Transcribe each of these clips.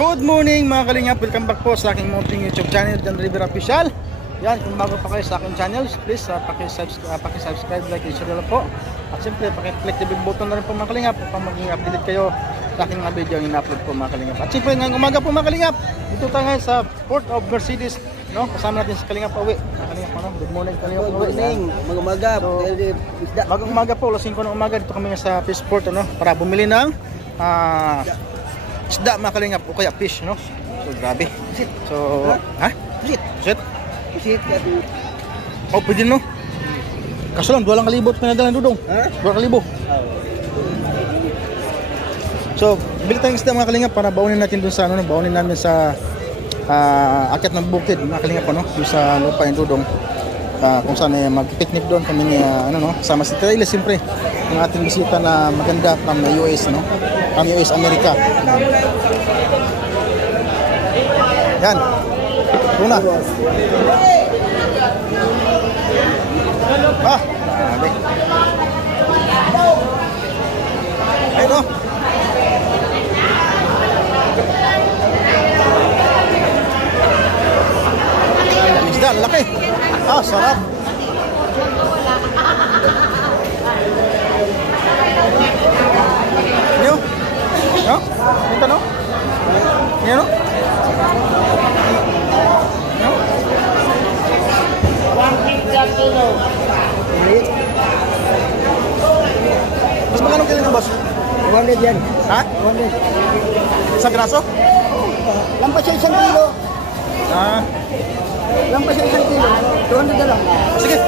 Good morning mga kalingap, welcome back po sa aking munting YouTube channel, John Rivera Official. Yan, kung bago pa kayo sa aking channel, please paki-subscribe, like, and share po. At siyempre, paki-click the bell button na rin po mga kalingap upang maging updated kayo sa aking mga video yung in-upload po mga kalingap. At siyempre, ngayong umaga po mga kalingap, dito tayo ngayon sa Port of Mercedes, no? Kasama natin sa Kalingap Pauwi. Mga kalingap, ano? Good morning Kalingap Pauwi. Good morning, mag-umaga. Bagang umaga po, alas 5 ng umaga, dito kami sa fish port, ano? Para bumili ng isda mga kalingap o kaya fish, no? So grabe. So, ha? Shit. Oh, pwede no? Kaso lang, 2,000 pinadala ng dudong. Ha? 2,000. So, bili tayong isda mga kalingap para baunin natin dun sa, ano, baunin namin sa akyat ng bukid mga kalingap, ano? Yung sa lupa yung dudong. Kung saan mag-picnic doon kami ni, ano, no? Kasama si Trailer, siyempre. Yung ating bisita na maganda from US, ano? From US, Amerika. Yan. Una. Grabe. Ayun o. Isda, lalaki. Sarap. Ano? No? Ito no? Yan no? No? 150 kilo. Mas magkano kilo ng boss? 100 yan. Ha? 100. Sa graso? Lampas siya 1 kilo. Lampas siya 1 kilo. 200 na lang. Sige.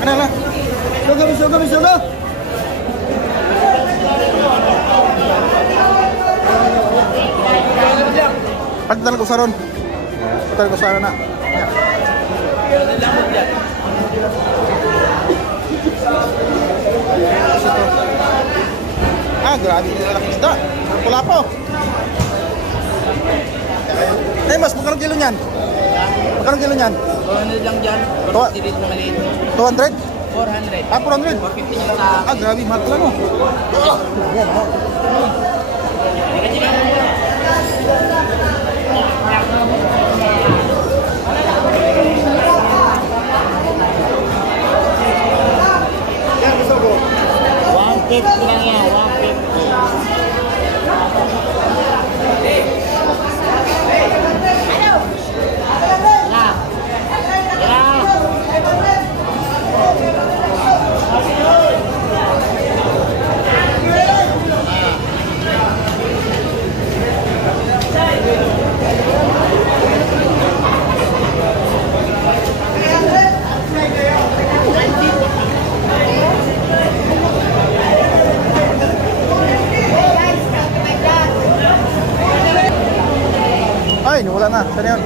Kena lah. Suga. Pagdala ko sa ron. Pagdala ko sa ron na. Grabe yung lalaking isda. Pula po. Mas, magkano kilo niyan? Magkano kilo niyan? 200 lang dyan. 200? 400. 400? 450 nyo sa... Grabe, mahal pala no. Yan, gusto ko. 150 lang yan, 150. Ay, wala na. Saan yun?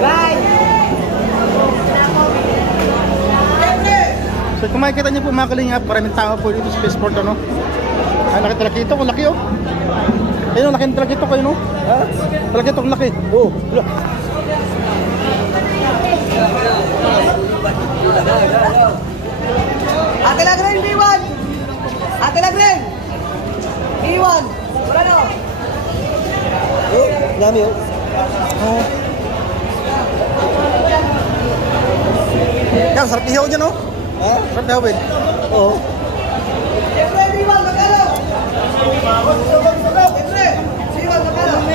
Bye! So kung makikita niyo po mga kalingap, maraming tao po dito sa spaceport, ano? Ay, laki talaga ito. Kung laki, oh. Ayun, laki talaga ito kayo, no? Ha? Talaga ito, laki. Oh, wala. Ate Lagren, B1! Ate Lagren! B1! Wala na! Oh, dami oh. Yan, sarap ihaw niya, no? Ha? Sarap ihawin. Oo. Siyempre, B1, magkano? Siyempre, B1, magkano?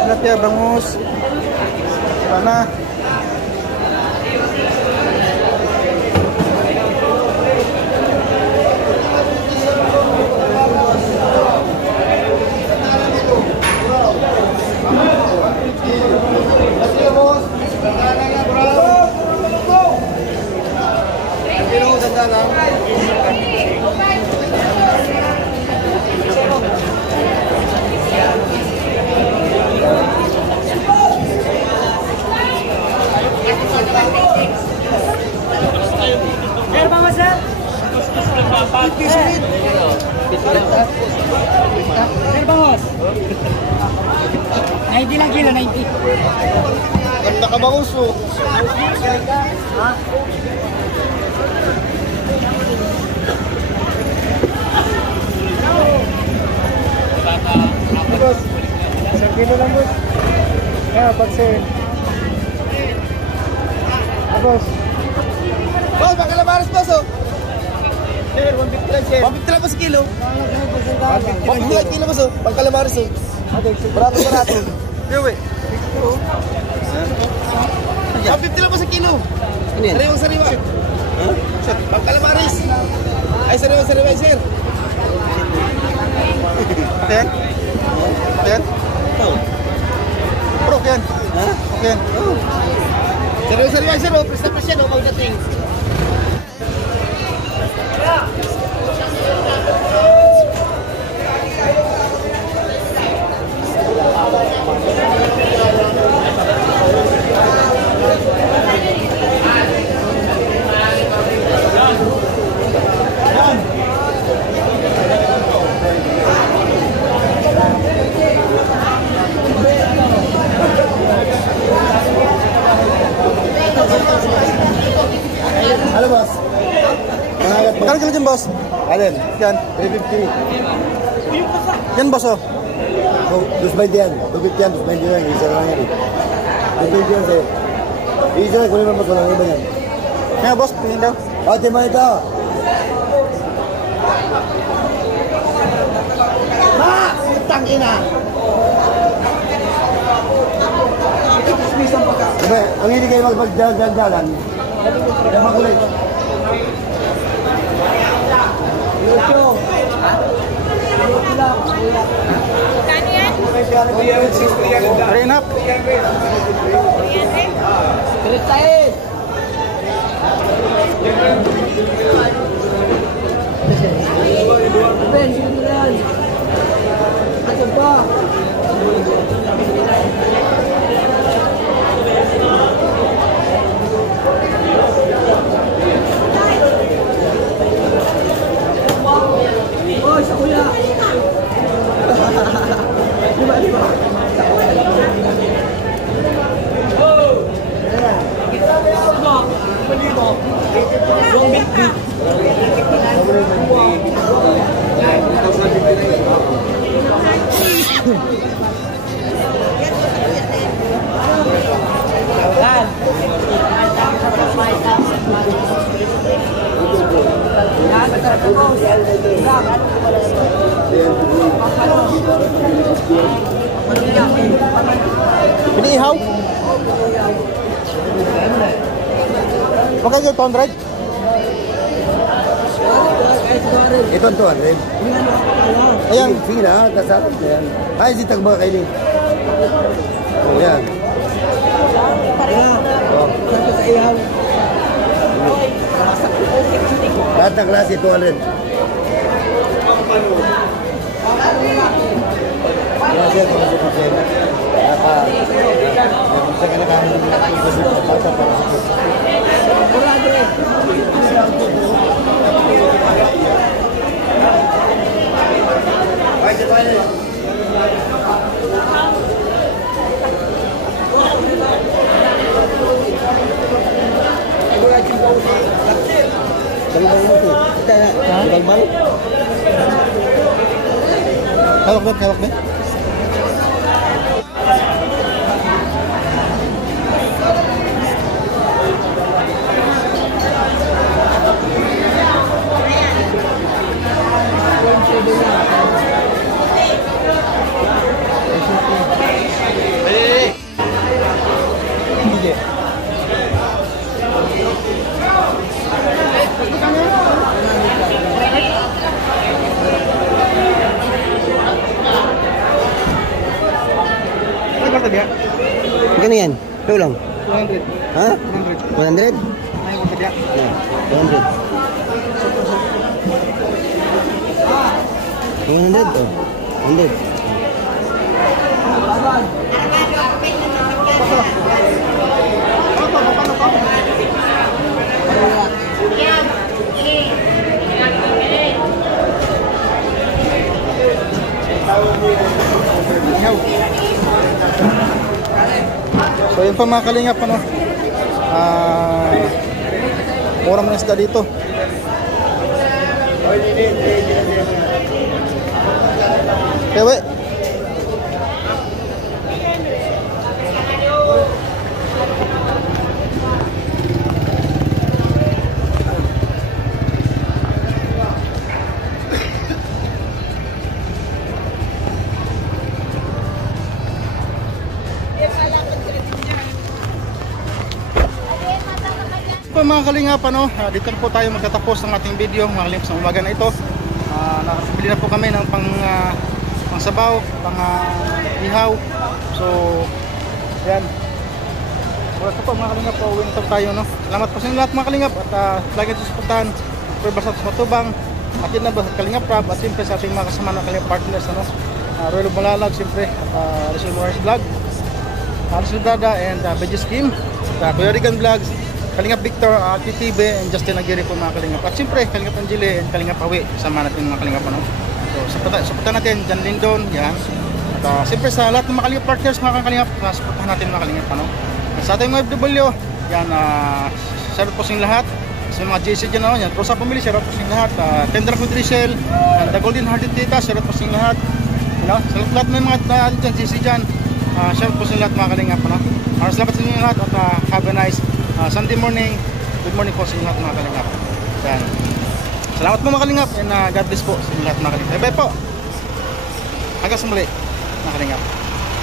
Tilapia, bangus. Sana. Meron ba mo, sir? Sir Bangos. 90 lang kilo, 90. Ganda ka ba uso? Boss, 1 kilo lang boss. Pansin. Boss. Boss, pangkalamaris boss oh. Sir, 150 lang sir. 150 lang boss kilo. 150 lang kilo boss oh. Pangkalamaris oh. Barato. Dewe. 150 lang boss kilo. Sariwang-sariwa. Pangkalamaris. Ay, sariwang-sariwa sir. Yan. Yan. Oh. Bro, yan. Ha? Yan. Oh. Sariwang-sariwa sir oh. Presta-presta no, magdating. Halo boss. Magkano kilo dyan, boss? Alin? Yan. 350. Yan, boss, oh. Oh, 220 yan. 250 yan, 220 yan. Isa lang yan eh. 220 yan sa'yo. Isa lang, kunin mo boss. Walang iba yan. Yan, boss. Tingin daw. O, timan ito. Ma! Utang ina! Diba, ang hindi kayo magpagdagan, yung makulit. Three and up. Pinihaw? Magkano 200? Ito ang 200. Ayan. Sige na, kasatap na yan. Ay, si Tagba kayo din. Ayan. Lahat ng klase, 200. Gracias, Hawak ba? Hawak ba? Hindi. Magkano yan? Ito lang. 200. Ha? 100? 100. Ay, 100 ya. 200. 100 to. 100. So yun pa mga kalingap, ano, Mura mga isda dito. Kewe. Po mga kalingap, dito na po tayo magtatapos ng ating video mga kalingap sa umaga na ito. Nakabili na po kami ng pang sabaw, pang ihaw. So yan, wala po mga kalingap, uwi na tayo, no? Salamat po sa inyo lahat mga kalingap, at lagi ito suportahan Kuya Bas sa Matubang, at yun na ba Kalingap Rob, at siyempre sa ating mga kasama ng kalingap partners, Royal Malalag, siyempre, at Rizal Morris Vlog, Rizal Dada, and Bejes Kim, Kuya Rigan Vlogs, Kalingap Victor, TTB, and Justin Aguirre po mga kalingap. At siyempre, Kalingap Angeli and Kalingap Awi, kasama natin mga kalingap. So, supportan natin, Jan Lindon, yan. At siyempre sa lahat ng mga kalingap partners, mga kalingap, supportan natin mga kalingap. At sa ating mga FW, yan, shoutout po sa inyo lahat. Sa mga JC dyan, yan, Rosa Family, shoutout po sa inyo lahat. Tender with Rizal, and The Golden Hearted Tita, shoutout po sa inyo lahat. Sa lahat ng mga dyan, JC dyan, shoutout po sa inyo lahat mga kalingap. Salamat sa inyo lahat, at have a nice Sunday morning. Good morning po sa inyo lahat mga kalingap. Yan. Salamat po mga kalingap, and God bless po sa inyo lahat mga kalingap. Bye po. Hanggang sa muli mga kalingap.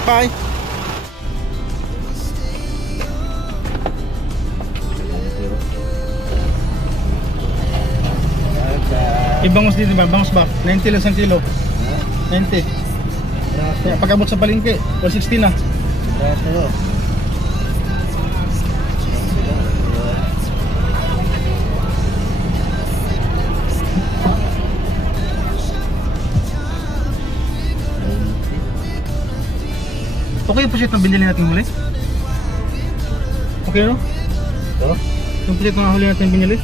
Bye. Ibangos dito ba? Bangos back. 90 lang 1 kilo. 90. Pag-abot sa palengke, 160 na. Okay yung pusit na binili natin huli? Okay no? Ito? Yung pusit na huli natin binili?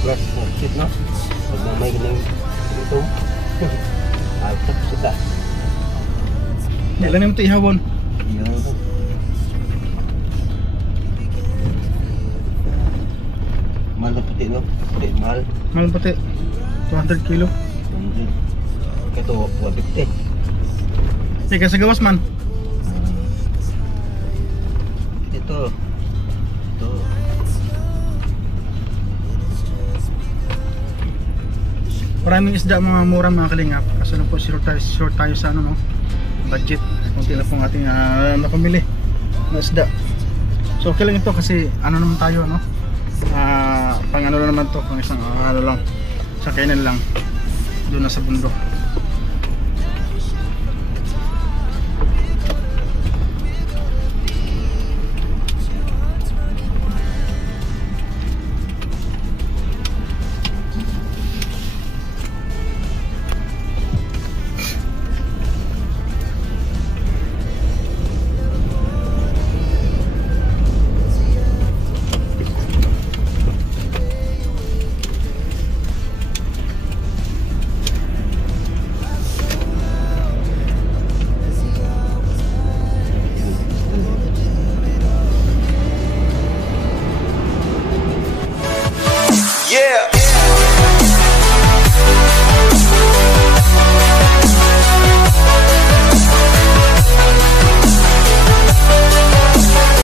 Plus, pusit na. Pag may ganang ito. Alta, pusit na. Alam mo ito ihawon. Mahal na puti, no? Puti, mahal. Mahal pati. 200 kilo. 100. Ito, 150. Ika sa gawas man. Ito. Ito. Maraming isda mga mura mga kalingap. Kaso na po short tayo sa no? Budget. Kunti na po ang ating napamili na isda. So okay lang ito kasi ano naman tayo, no? Pang ano naman to, pang isang ano lang, sa kainan lang doon na sa bundok.